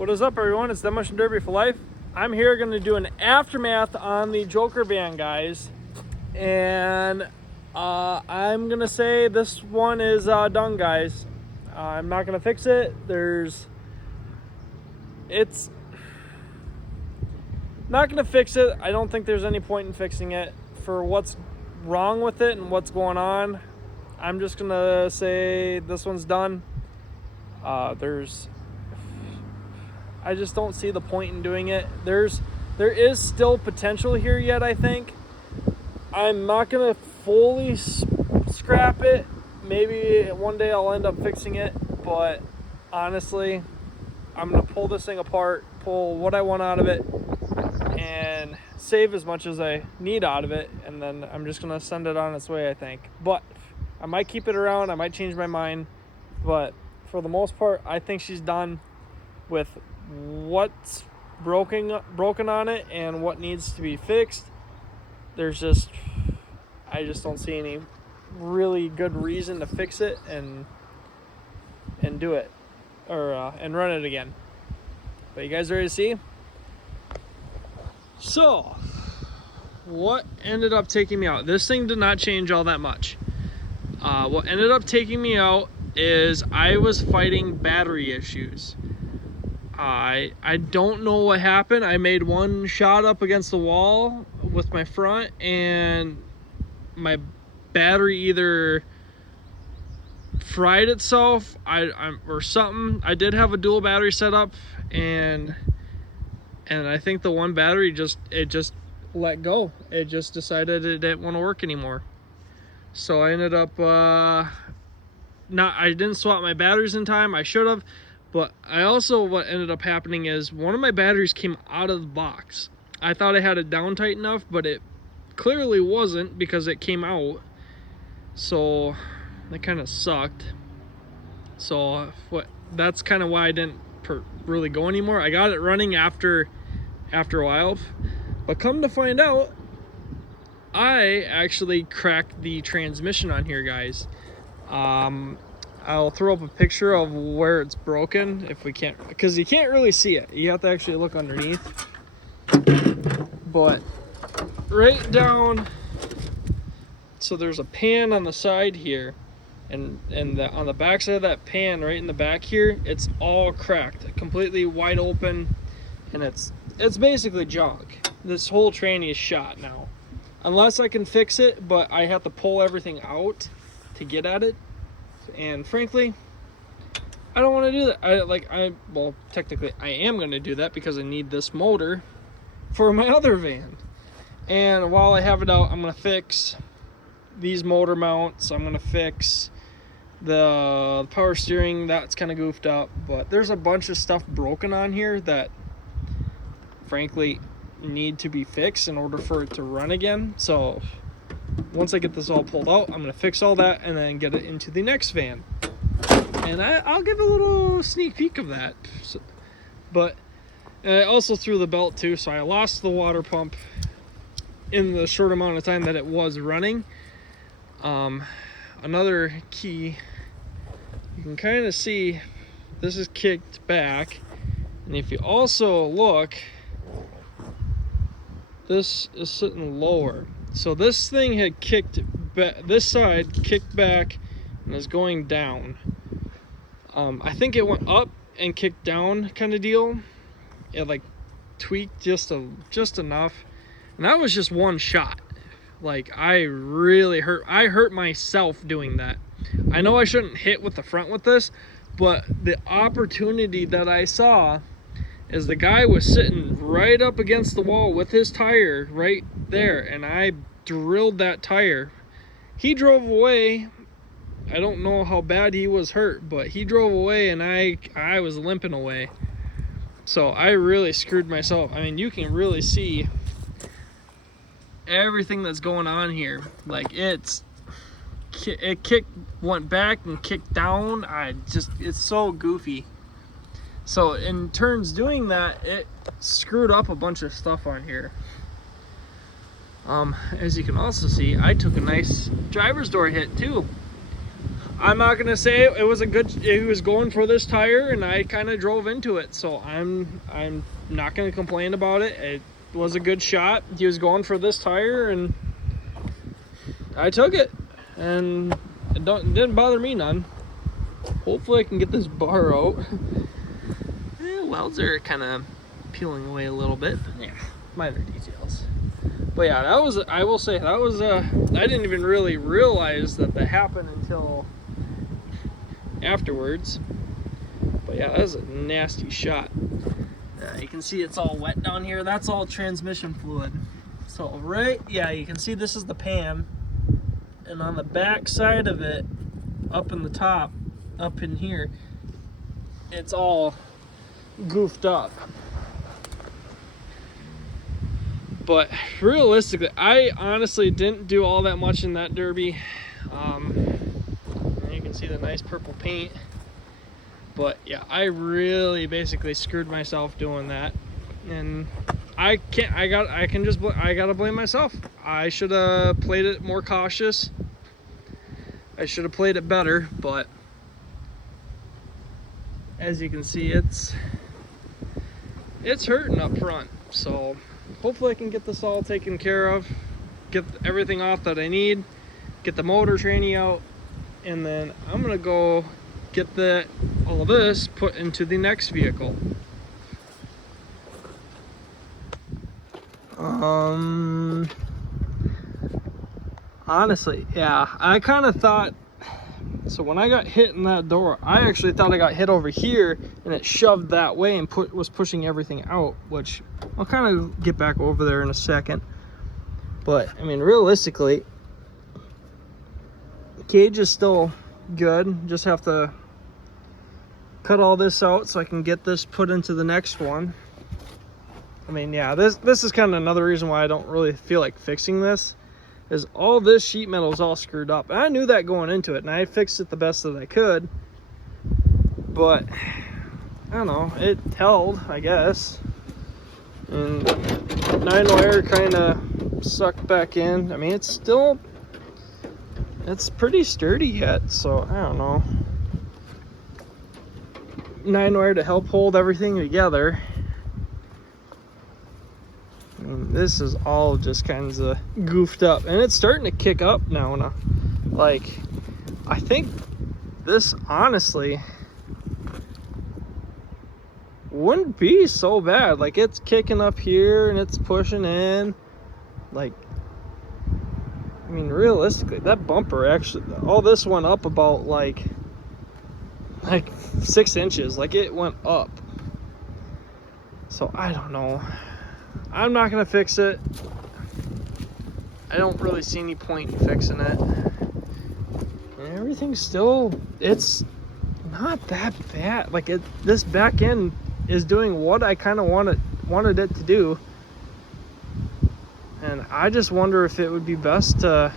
What is up, everyone? It's Demolition Derby for Life. I'm here going to do an aftermath on the Joker van, guys. And I'm going to say this one is done, guys. I'm not going to fix it. It's not going to fix it. I don't think there's any point in fixing it. For what's wrong with it and what's going on, I'm just going to say this one's done. I just don't see the point in doing it. There is still potential here yet, I think. I'm not going to fully scrap it. Maybe one day I'll end up fixing it, but honestly, I'm going to pull this thing apart, pull what I want out of it, and save as much as I need out of it, and then I'm just going to send it on its way, I think. But I might keep it around. I might change my mind, but for the most part, I think she's done with what's broken on it and what needs to be fixed. I just don't see any really good reason to fix it and do it and run it again. But you guys ready to see? So what ended up taking me out? This thing did not change all that much. What ended up taking me out is I was fighting battery issues. I don't know what happened. I made one shot up against the wall with my front, and my battery either fried itself or something. I did have a dual battery set up, and I think the one battery just let go. It just decided it didn't want to work anymore. So I ended up I didn't swap my batteries in time. I should have. But what ended up happening is one of my batteries came out of the box. I thought I had it down tight enough, but it clearly wasn't because it came out. So that kind of sucked. So that's kind of why I didn't really go anymore. I got it running after a while. But come to find out, I actually cracked the transmission on here, guys. I'll throw up a picture of where it's broken if we can't, because you can't really see it. You have to actually look underneath. But right down, so there's a pan on the side here, and on the back side of that pan, right in the back here, it's all cracked, completely wide open, and it's basically junk. This whole tranny is shot now, unless I can fix it. But I have to pull everything out to get at it. And frankly, I don't want to do that. Well, technically I am going to do that because I need this motor for my other van. And while I have it out, I'm going to fix these motor mounts. I'm going to fix the power steering. That's kind of goofed up, but there's a bunch of stuff broken on here that frankly need to be fixed in order for it to run again. So once I get this all pulled out, I'm going to fix all that and then get it into the next van. And I'll give a little sneak peek of that. But I also threw the belt too, so I lost the water pump in the short amount of time that it was running. Another key, you can kind of see this is kicked back. And if you also look, this is sitting lower. So this thing had kicked back, this side kicked back and is going down. I think it went up and kicked down kind of deal. It like tweaked just enough. And that was just one shot. Like I hurt myself doing that. I know I shouldn't hit with the front with this, but the opportunity that I saw is the guy was sitting right up against the wall with his tire right there, and I drilled that tire. He drove away. I don't know how bad he was hurt, but he drove away, and I was limping away. So I really screwed myself. I mean, you can really see everything that's going on here. Like it went back and kicked down. It's so goofy. So in turns doing that, it screwed up a bunch of stuff on here. As you can also see, I took a nice driver's door hit too. I'm not gonna say it was a good. He was going for this tire, and I kind of drove into it. So I'm not gonna complain about it. It was a good shot. He was going for this tire, and I took it, and it didn't bother me none. Hopefully, I can get this bar out. Welds are kind of peeling away a little bit. But yeah, minor details. But yeah, that was. I will say that was. I didn't even really realize that happened until afterwards. But yeah, that was a nasty shot. You can see it's all wet down here. That's all transmission fluid. So right, yeah, you can see this is the pan, and on the back side of it, up in the top, up in here, it's all goofed up. But realistically, I honestly didn't do all that much in that derby. You can see the nice purple paint. But yeah, I really basically screwed myself doing that, and I gotta blame myself. I should have played it more cautious. I should have played it better, but as you can see, it's hurting up front. So hopefully I can get this all taken care of, get everything off that I need, get the motor tranny out, and then I'm gonna go get all of this put into the next vehicle. Honestly, yeah, I kind of thought, so when I got hit in that door, I actually thought I got hit over here and it shoved that way and was pushing everything out, which I'll kind of get back over there in a second. But I mean, realistically, cage is still good. Just have to cut all this out so I can get this put into the next one. I mean, yeah, this is kind of another reason why I don't really feel like fixing this, is all this sheet metal is all screwed up. And I knew that going into it, and I fixed it the best that I could. But I don't know, it held, I guess. And 9-wire kind of sucked back in. I mean, it's pretty sturdy yet, so I don't know. 9-wire to help hold everything together. I mean, this is all just kinds of goofed up, and it's starting to kick up now. Like, I think this honestly wouldn't be so bad. Like, it's kicking up here and it's pushing in. Like, I mean, realistically, that bumper actually, all this went up about like 6 inches. Like, it went up. So I don't know. I'm not gonna fix it. I don't really see any point in fixing it. And everything's still, it's not that bad. Like, this back end is doing what I kind of wanted it to do. And I just wonder if it would be best to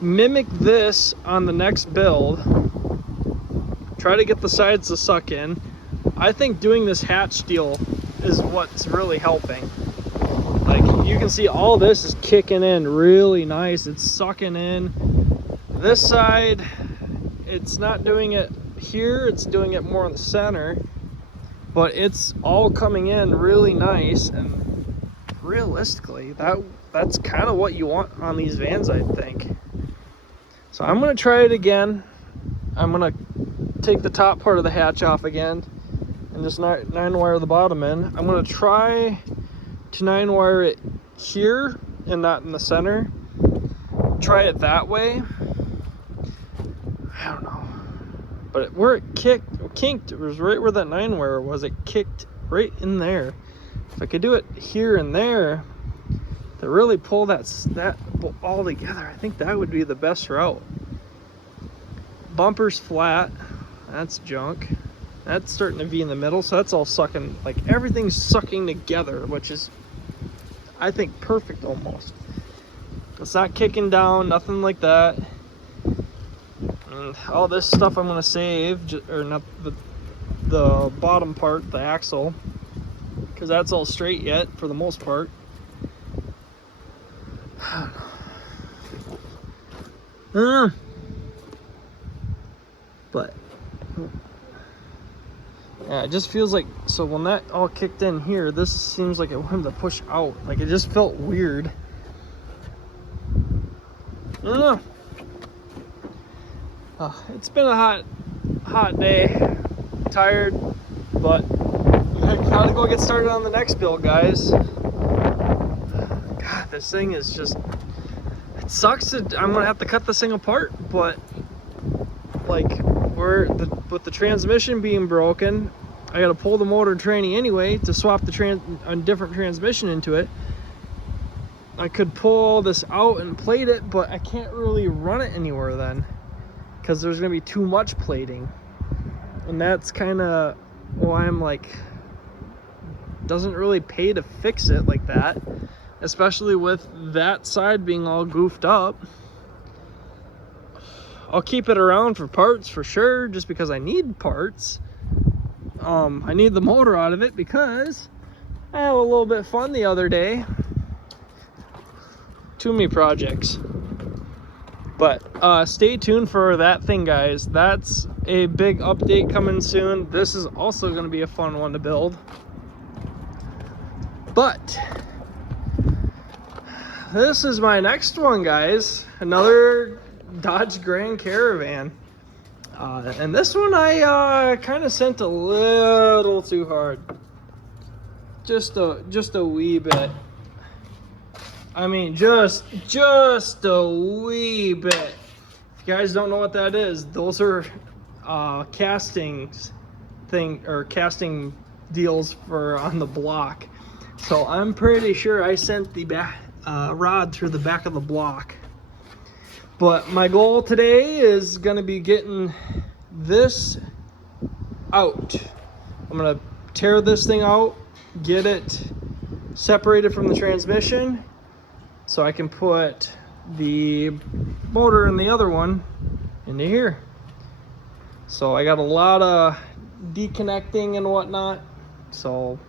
mimic this on the next build. Try to get the sides to suck in. I think doing this hatch deal is what's really helping. Like, you can see all this is kicking in really nice. It's sucking in. This side, it's not doing it here, it's doing it more in the center, but it's all coming in really nice. And realistically, that's kind of what you want on these vans, I think. So I'm gonna try it again. I'm gonna take the top part of the hatch off again and just 9-wire the bottom in. I'm gonna try to 9-wire it here and not in the center. Try it that way. I don't know, but where it kinked, it was right where that 9-wire was. It kicked right in there. If I could do it here and there to really pull that all together, I think that would be the best route. Bumper's flat. That's junk. That's starting to be in the middle, so that's all sucking, like everything's sucking together, which is, I think, perfect almost. It's not kicking down, nothing like that. And all this stuff I'm gonna save, or not the bottom part, the axle, because that's all straight yet for the most part. But yeah, it just feels like, so when that all kicked in here, this seems like it wanted to push out. Like it just felt weird. I don't know. It's been a hot day. Tired, but I gotta go get started on the next build, guys. God, this thing is just, it sucks that I'm gonna have to cut this thing apart, but like with the transmission being broken, I gotta pull the motor tranny anyway to swap a different transmission into it. I could pull this out and plate it, but I can't really run it anywhere then, because there's gonna be too much plating. And that's kind of why I'm like, doesn't really pay to fix it like that, especially with that side being all goofed up. I'll keep it around for parts for sure, just because I need parts. I need the motor out of it because I had a little bit of fun the other day. Too many projects. But stay tuned for that thing, guys. That's a big update coming soon. This is also going to be a fun one to build. But this is my next one, guys. Another Dodge Grand Caravan. And this one I kind of sent a little too hard. Just a wee bit. I mean, just a wee bit. If you guys don't know what that is, those are casting deals for on the block. So I'm pretty sure I sent the rod through the back of the block. But my goal today is gonna be getting this out. I'm gonna tear this thing out, get it separated from the transmission, so I can put the motor in the other one into here. So I got a lot of deconnecting and whatnot. So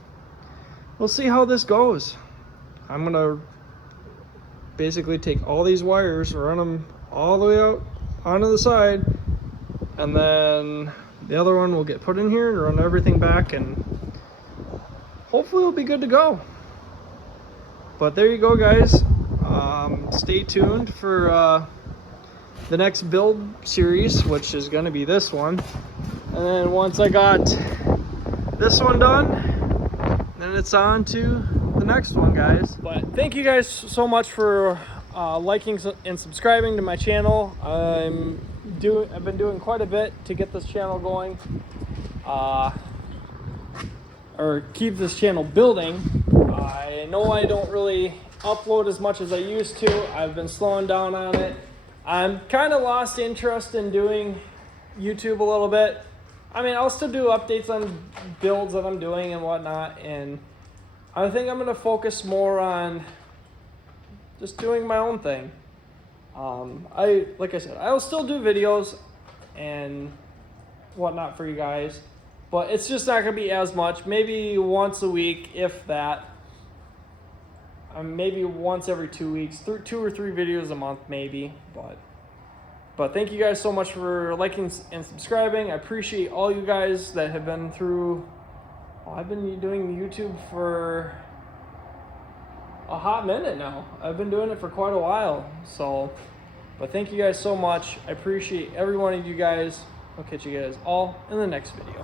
we'll see how this goes. I'm gonna basically take all these wires, run them all the way out onto the side, and then the other one will get put in here and run everything back, and hopefully it'll be good to go. But there you go, guys. Stay tuned for the next build series, which is going to be this one. And then once I got this one done, then it's on to the next one, guys. But thank you guys so much for liking and subscribing to my channel. I've been doing quite a bit to get this channel going, or keep this channel building. I know I don't really upload as much as I used to. I've been slowing down on it. I'm kind of lost interest in doing YouTube a little bit. I mean, I'll still do updates on builds that I'm doing and whatnot, and I think I'm going to focus more on just doing my own thing. Like I said, I'll still do videos and whatnot for you guys, but it's just not going to be as much. Maybe once a week, if that. Maybe once every 2 weeks, 2 or 3 videos a month, maybe. But thank you guys so much for liking and subscribing. I appreciate all you guys that have been through. Well, I've been doing YouTube for a hot minute now. I've been doing it for quite a while. But thank you guys so much. I appreciate every one of you guys. I'll catch you guys all in the next video.